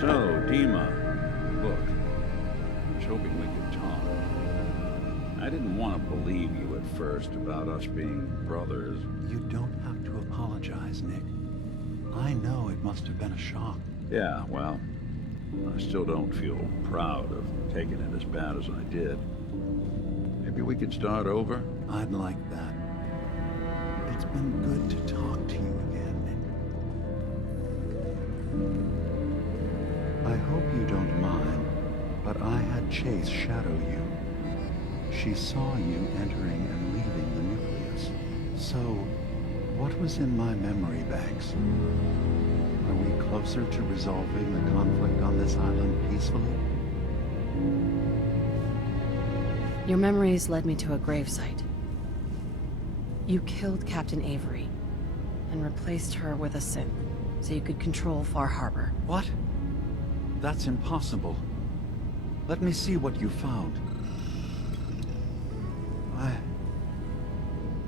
So, Dima, look, I was hoping we could talk. I didn't want to believe you at first about us being brothers. You don't have to apologize, Nick. I know it must have been a shock. Yeah, well, I still don't feel proud of taking it as bad as I did. Maybe we could start over? I'd like that. It's been good to talk to you again, Nick. I hope you don't mind, but I had Chase shadow you. She saw you entering and leaving the nucleus. So, what was in my memory banks? Are we closer to resolving the conflict on this island peacefully? Your memories led me to a gravesite. You killed Captain Avery and replaced her with a synth so you could control Far Harbor. What? That's impossible. Let me see what you found.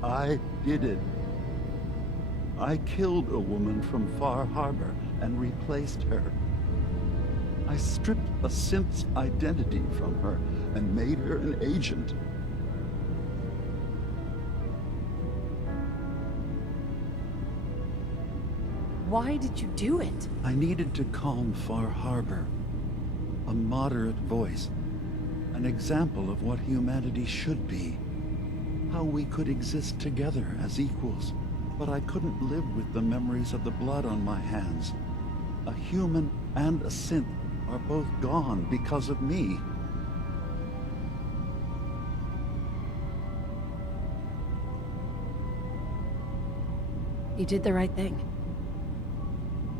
I did it. I killed a woman from Far Harbor and replaced her. I stripped a synth's identity from her and made her an agent. Why did you do it? I needed to calm Far Harbor. A moderate voice. An example of what humanity should be. How we could exist together as equals. But I couldn't live with the memories of the blood on my hands. A human and a synth are both gone because of me. You did the right thing.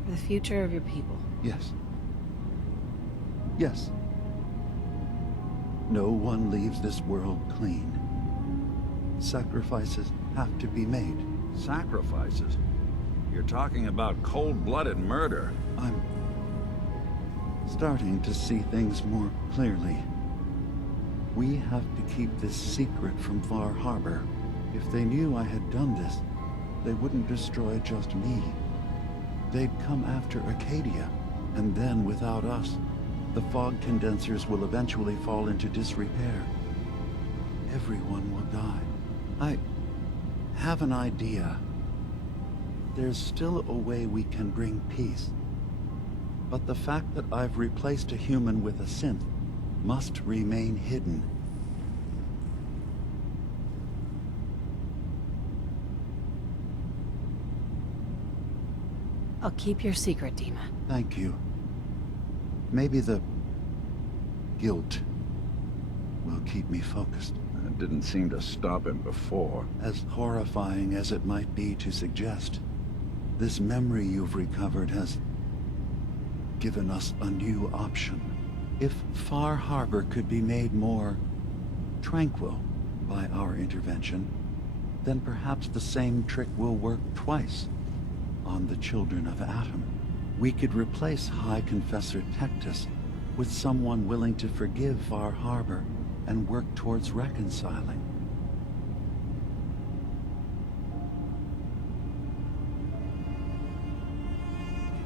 For the future of your people. Yes. Yes. No one leaves this world clean. Sacrifices have to be made. Sacrifices? You're talking about cold-blooded murder. I'm starting to see things more clearly. We have to keep this secret from Far Harbor. If they knew I had done this, they wouldn't destroy just me. They'd come after Acadia, and then without us, the fog condensers will eventually fall into disrepair. Everyone will die. I have an idea. There's still a way we can bring peace. But the fact that I've replaced a human with a synth must remain hidden. I'll keep your secret, Dima. Thank you. Maybe the guilt will keep me focused. It didn't seem to stop him before. As horrifying as it might be to suggest, this memory you've recovered has given us a new option. If Far Harbor could be made more tranquil by our intervention, then perhaps the same trick will work twice on the children of Atom. We could replace High Confessor Tectus with someone willing to forgive Far Harbor and work towards reconciling.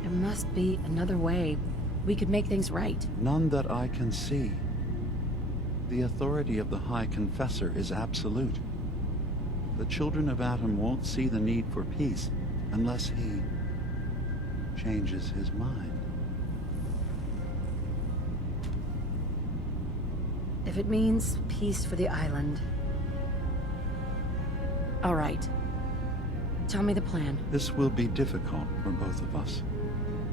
There must be another way we could make things right. None that I can see. The authority of the High Confessor is absolute. The children of Atom won't see the need for peace unless he changes his mind. If it means peace for the island. All right. Tell me the plan. This will be difficult for both of us,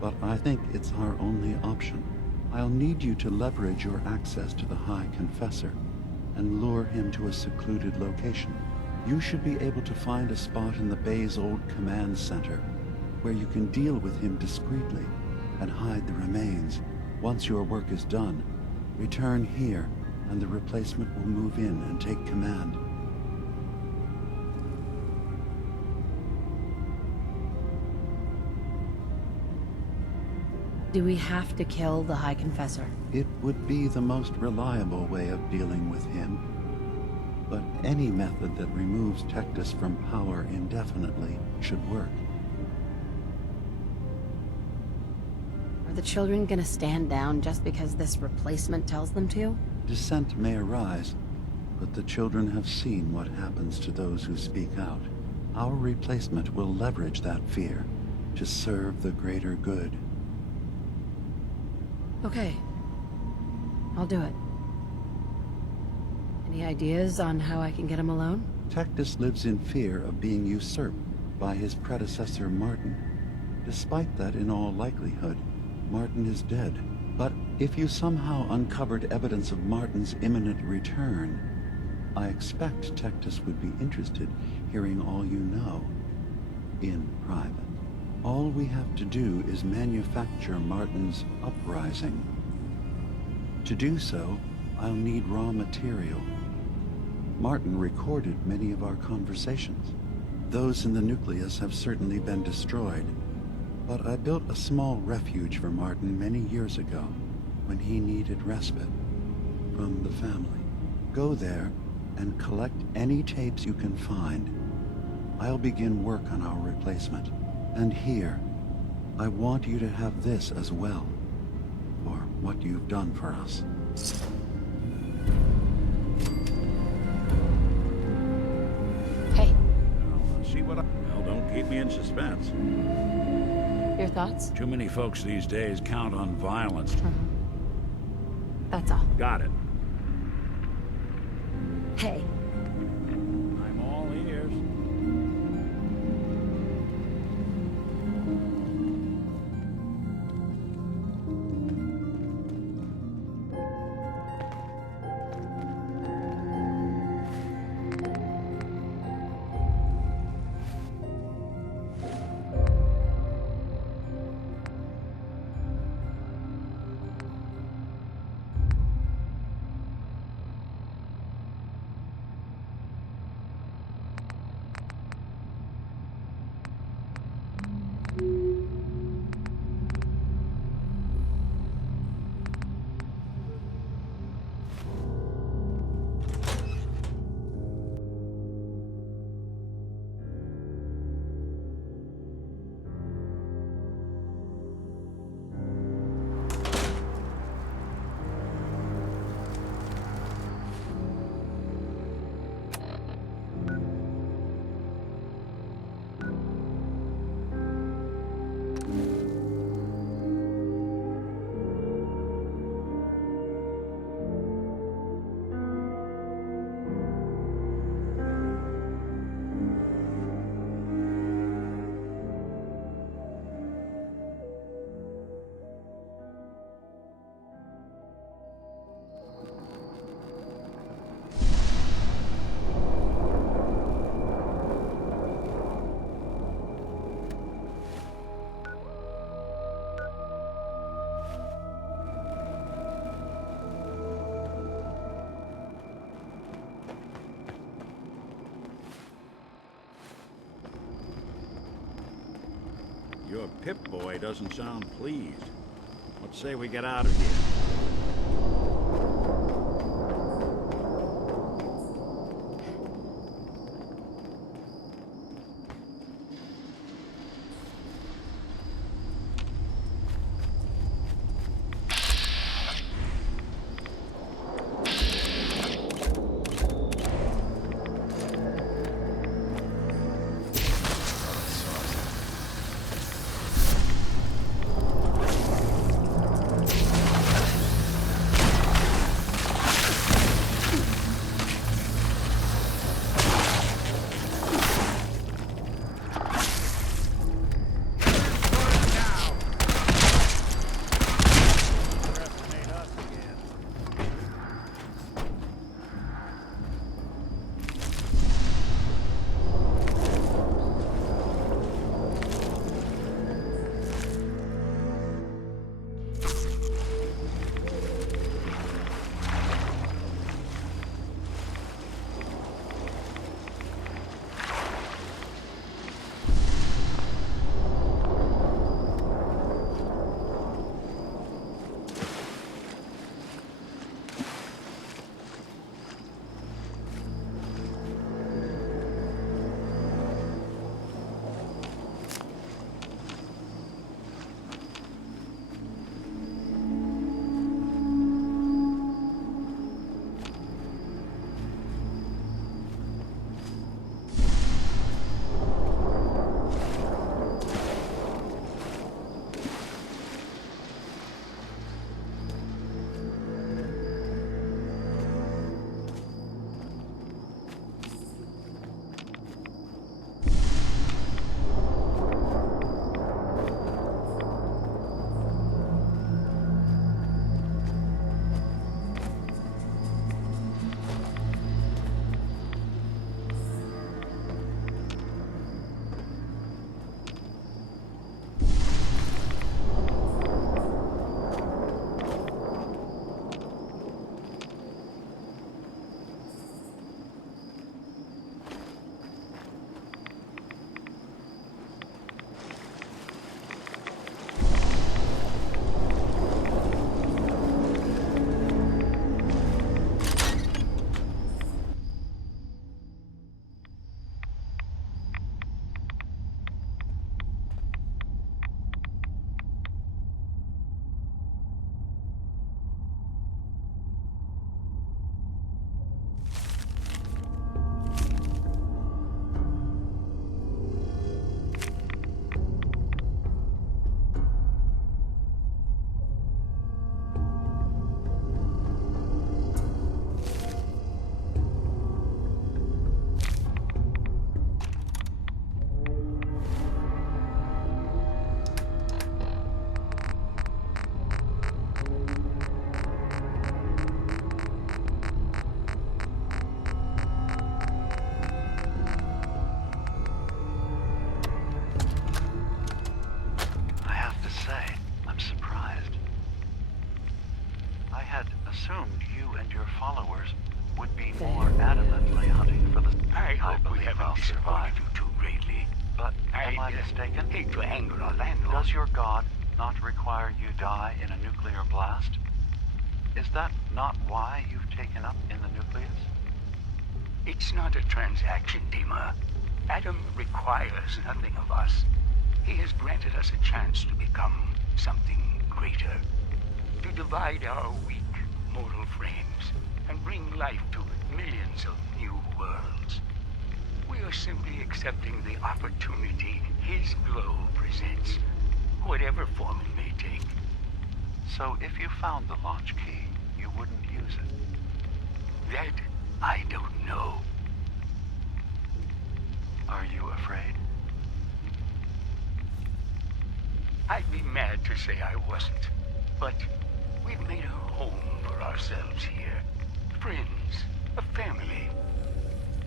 but I think it's our only option. I'll need you to leverage your access to the High Confessor and lure him to a secluded location. You should be able to find a spot in the Bay's old command center where you can deal with him discreetly and hide the remains. Once your work is done, return here and the replacement will move in and take command. Do we have to kill the High Confessor? It would be the most reliable way of dealing with him. But any method that removes Tectus from power indefinitely should work. Are the children gonna stand down just because this replacement tells them to? Dissent may arise, but the children have seen what happens to those who speak out. Our replacement will leverage that fear to serve the greater good. Okay. I'll do it. Any ideas on how I can get him alone? Tectus lives in fear of being usurped by his predecessor Martin. Despite that, in all likelihood, Martin is dead. But if you somehow uncovered evidence of Martin's imminent return, I expect Tectus would be interested hearing all you know in private. All we have to do is manufacture Martin's uprising. To do so, I'll need raw material. Martin recorded many of our conversations. Those in the nucleus have certainly been destroyed, but I built a small refuge for Martin many years ago when he needed respite from the family. Go there and collect any tapes you can find. I'll begin work on our replacement. And here, I want you to have this as well, for what you've done for us. Hey, Well, see what I... Well, don't keep me in suspense. your thoughts? Too many folks these days count on violence. That's all. Got it. Hey, I'm all ears. Your Pip-Boy doesn't sound pleased. Let's say we get out of here. you and your followers would be more adamantly hunting for the... I hope we believe haven't I'll disappointed survive. you too greatly. But am I I mistaken? hate to anger Orlando. Does your god not require you die in a nuclear blast? Is that not why you've taken up in the nucleus? It's not a transaction, Dima. Adam requires nothing of us. He has granted us a chance to become something greater. To divide our weak mortal frames and bring life to millions of new worlds. We are simply accepting the opportunity his glow presents, whatever form it may take. So if you found the launch key, you wouldn't use it? That I don't know. Are you afraid? I'd be mad to say I wasn't, but we've made a home for ourselves here. Friends, a family.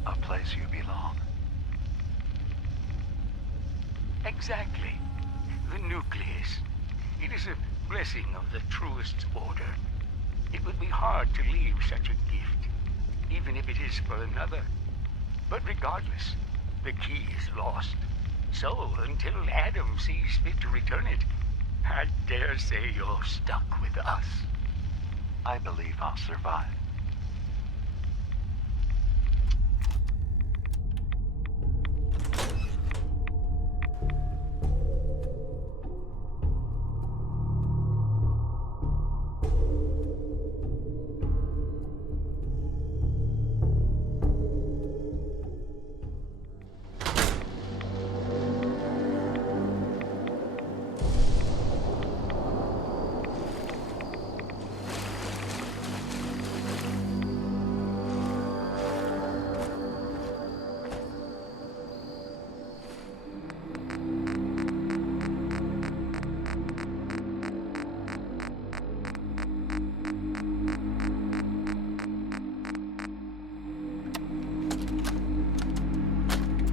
A place you belong. Exactly. The nucleus. It is a blessing of the truest order. It would be hard to leave such a gift, even if it is for another. But regardless, the key is lost. So, until Adam sees fit to return it, I dare say you're stuck with us. I believe I'll survive.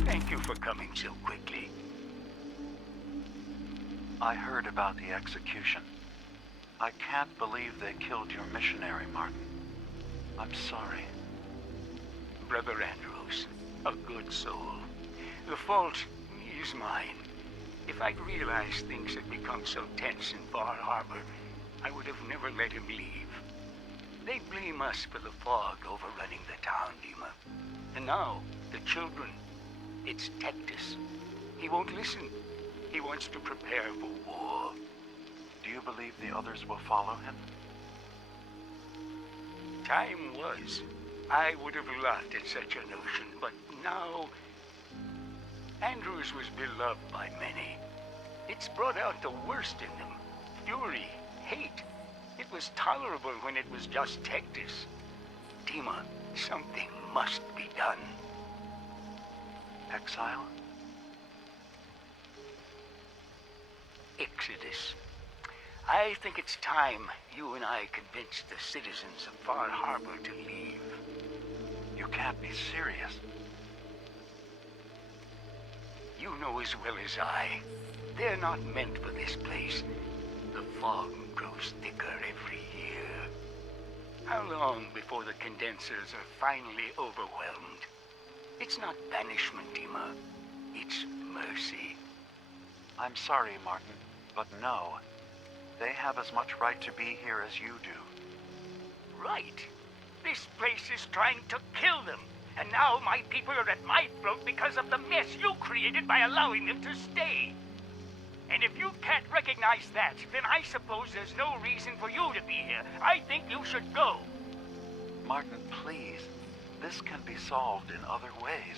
Thank you for coming so quickly. I heard about the execution. I can't believe they killed your missionary, Martin. I'm sorry. Brother Andrews, a good soul. The fault is mine. If I'd realized things had become so tense in Bar Harbor, I would have never let him leave. They blame us for the fog overrunning the town, Dima. And now, the children. It's Tectus. He won't listen. He wants to prepare for war. Do you believe the others will follow him? Time was. I would have laughed at such a notion, but now... Andrews was beloved by many. It's brought out the worst in them. Fury, hate. It was tolerable when it was just Tectus. Dima, something must be done. Exile? Exodus. I think it's time you and I convinced the citizens of Far Harbor to leave. You can't be serious. You know as well as I, they're not meant for this place. The fog grows thicker every year. How long before the condensers are finally overwhelmed? It's not banishment, Dima. It's mercy. I'm sorry, Martin, but no. They have as much right to be here as you do. Right. This place is trying to kill them. And now my people are at my throat because of the mess you created by allowing them to stay. And if you can't recognize that, then I suppose there's no reason for you to be here. I think you should go. Martin, please. This can be solved in other ways.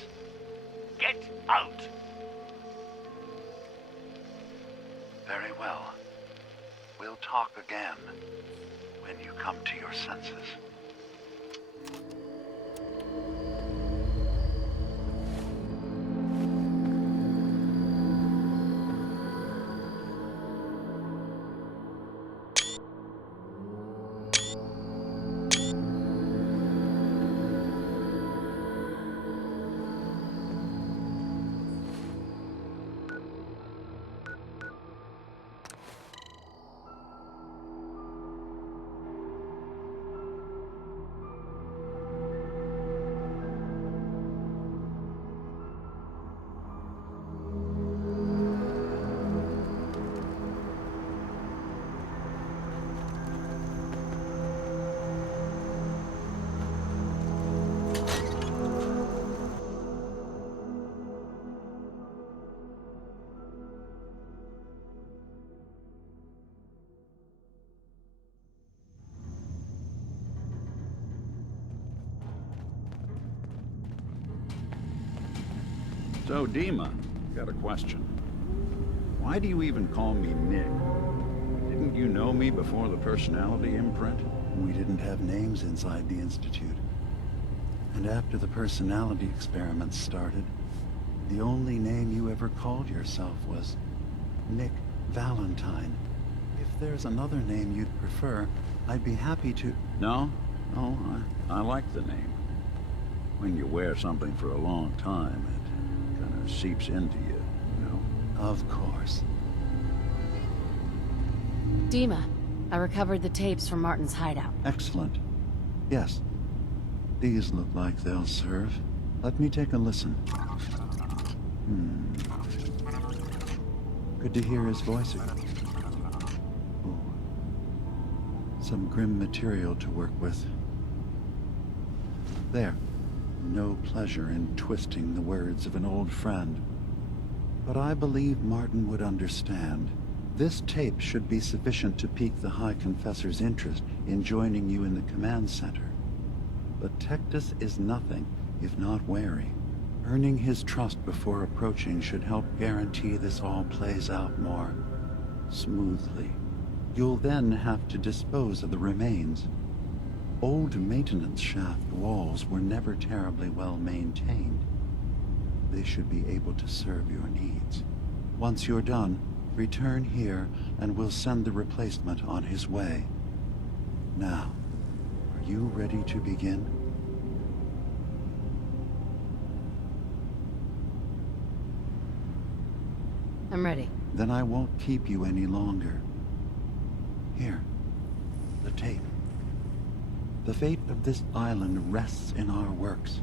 Get out! Very well. We'll talk again when you come to your senses. So, Dima, got a question. Why do you even call me Nick? Didn't you know me before the personality imprint? We didn't have names inside the Institute. And after the personality experiments started, the only name you ever called yourself was Nick Valentine. If there's another name you'd prefer, I'd be happy to... No, I like the name. When you wear something for a long time, it kind of seeps into you, you know? Of course. Dima, I recovered the tapes from Martin's hideout. Excellent. Yes. These look like they'll serve. Let me take a listen. Good to hear his voice again. Oh. Some grim material to work with. There. No pleasure in twisting the words of an old friend. But I believe Martin would understand. This tape should be sufficient to pique the High Confessor's interest in joining you in the command center. But Tectus is nothing if not wary. Earning his trust before approaching should help guarantee this all plays out more smoothly. You'll then have to dispose of the remains. Old maintenance shaft walls were never terribly well maintained. They should be able to serve your needs. Once you're done, return here and we'll send the replacement on his way. Now, are you ready to begin? I'm ready. Then I won't keep you any longer. Here, the tape. The fate of this island rests in our works.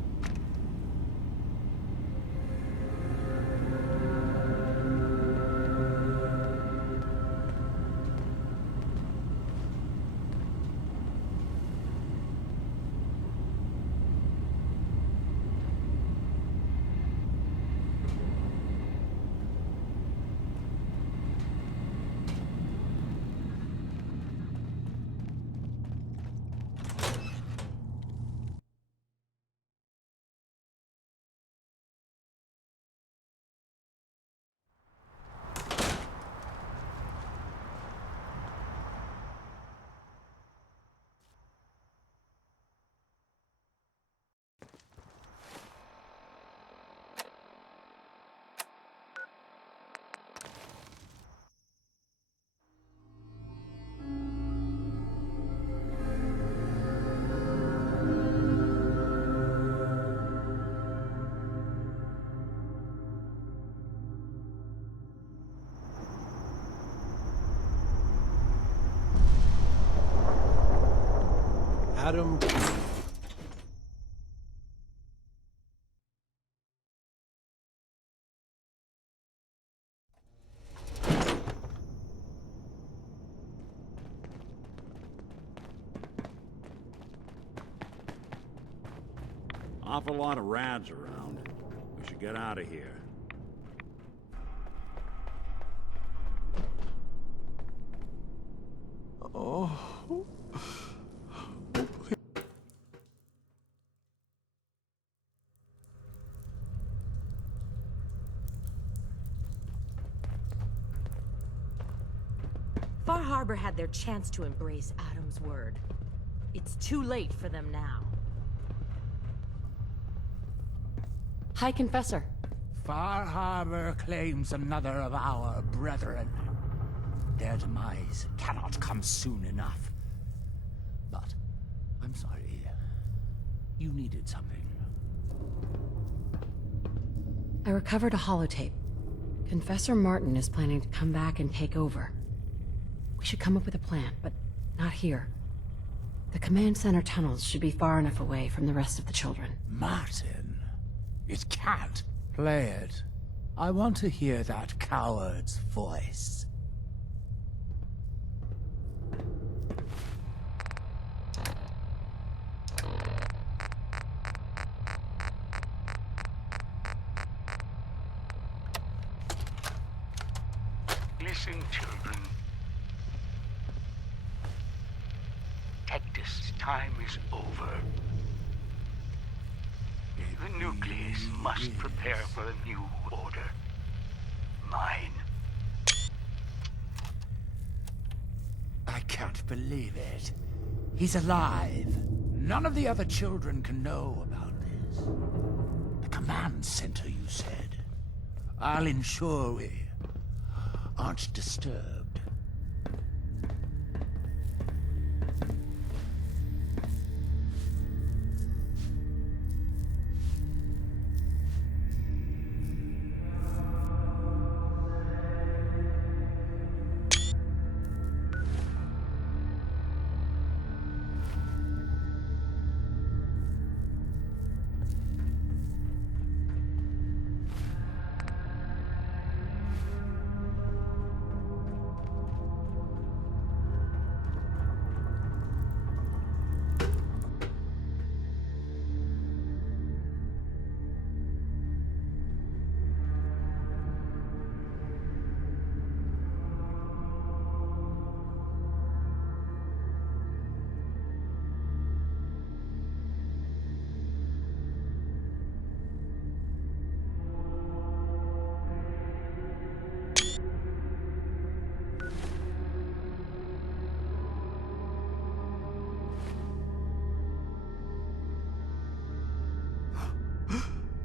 Adam. Awful lot of rads around. We should get out of here. Oh. Far Harbor had their chance to embrace Adam's word. It's too late for them now. High Confessor. Far Harbor claims another of our brethren. Their demise cannot come soon enough. But, I'm sorry. You needed something. I recovered a holotape. Confessor Martin is planning to come back and take over. We should come up with a plan, but not here. The command center tunnels should be far enough away from the rest of the children. Martin, it can't. Play it. I want to hear that coward's voice. Listen, children. Tectus' time is over. The nucleus must prepare for a new order. Mine. I can't believe it. He's alive. None of the other children can know about this. The command center, you said. I'll ensure we aren't disturbed.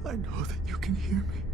I know that you can hear me.